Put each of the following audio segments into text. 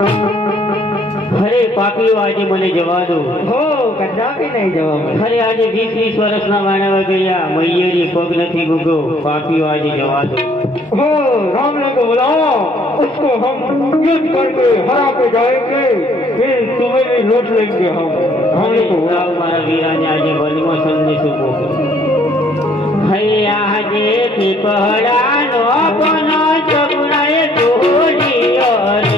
अरे पापीओ आज मने जवा दो हो कदा के नहीं जवाब अरे आज 20-20 वर्षना मानवा गया मैयरी पग नहीं गुगो पापीओ आज जवा दो हो राम को बुलाओ उसको हम युद्ध करके हरा के जाएंगे फिर तुम्हें भी लूट लेंगे हम को बुलाओ मारा वीरा ने आज बलमो संदेश को हरे आज की पहड़ा नो बनो जगुनाए तोड़ी और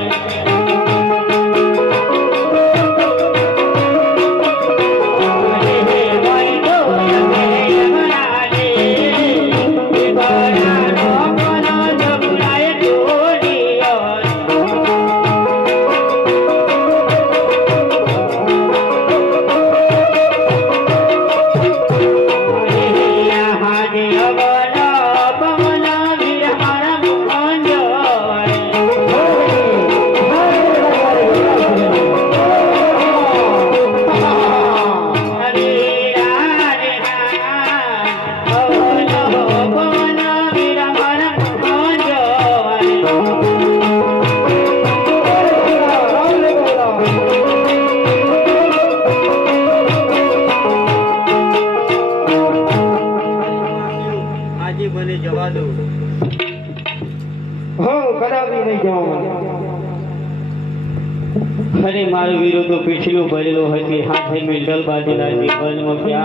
अरे मारो वीरो तो पिछलो भरेलो हती हाथे में डल बाजेला जीवन में क्या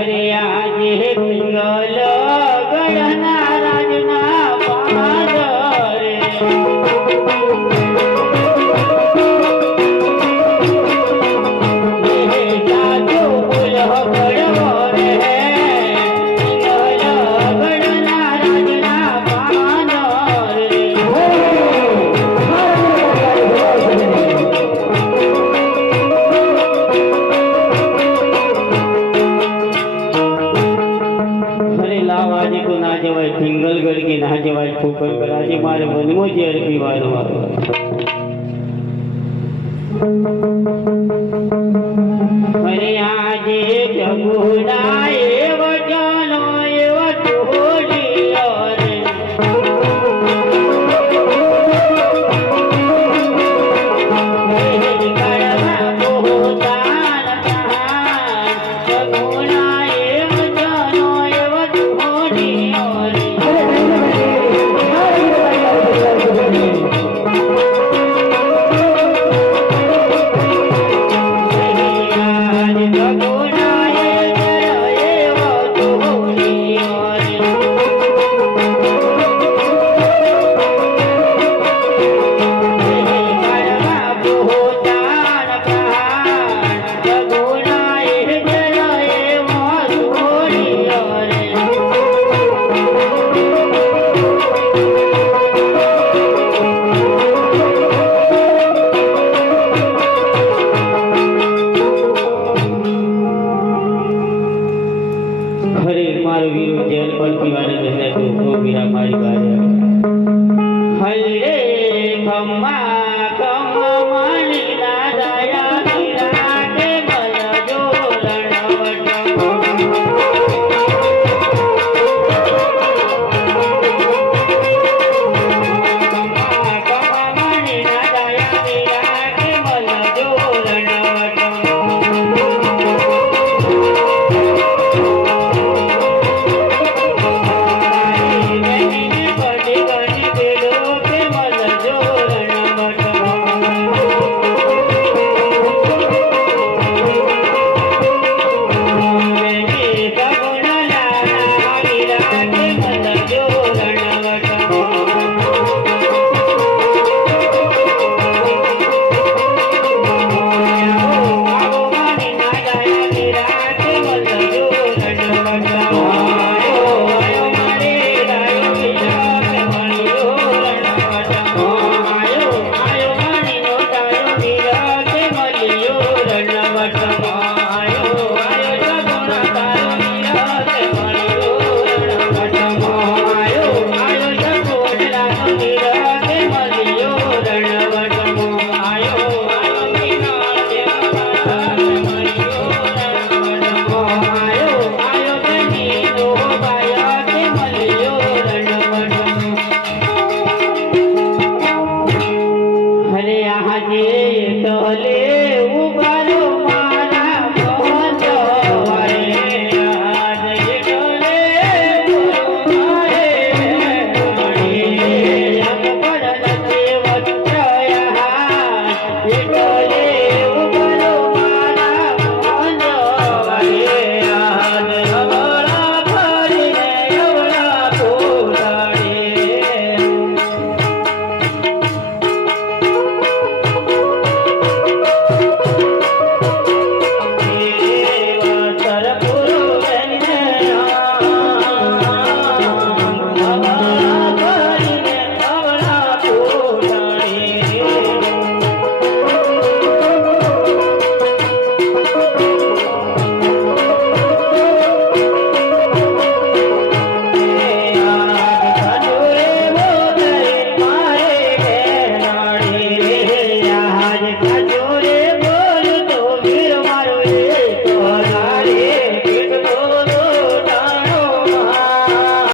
अरे आज हे पिंगल गणना राजना पादरे हे जादू बुलह पड़वो रे पिंगल गणना राजना पादरे सिंगल करके ना जवाई ठोकर कर आज मारे बनमो जेर पीवानो अरे आज जगुनाए वचनो एव तोड़ी और वीरो जेल पर पीवाने जैसे तो मेरा मारी बात है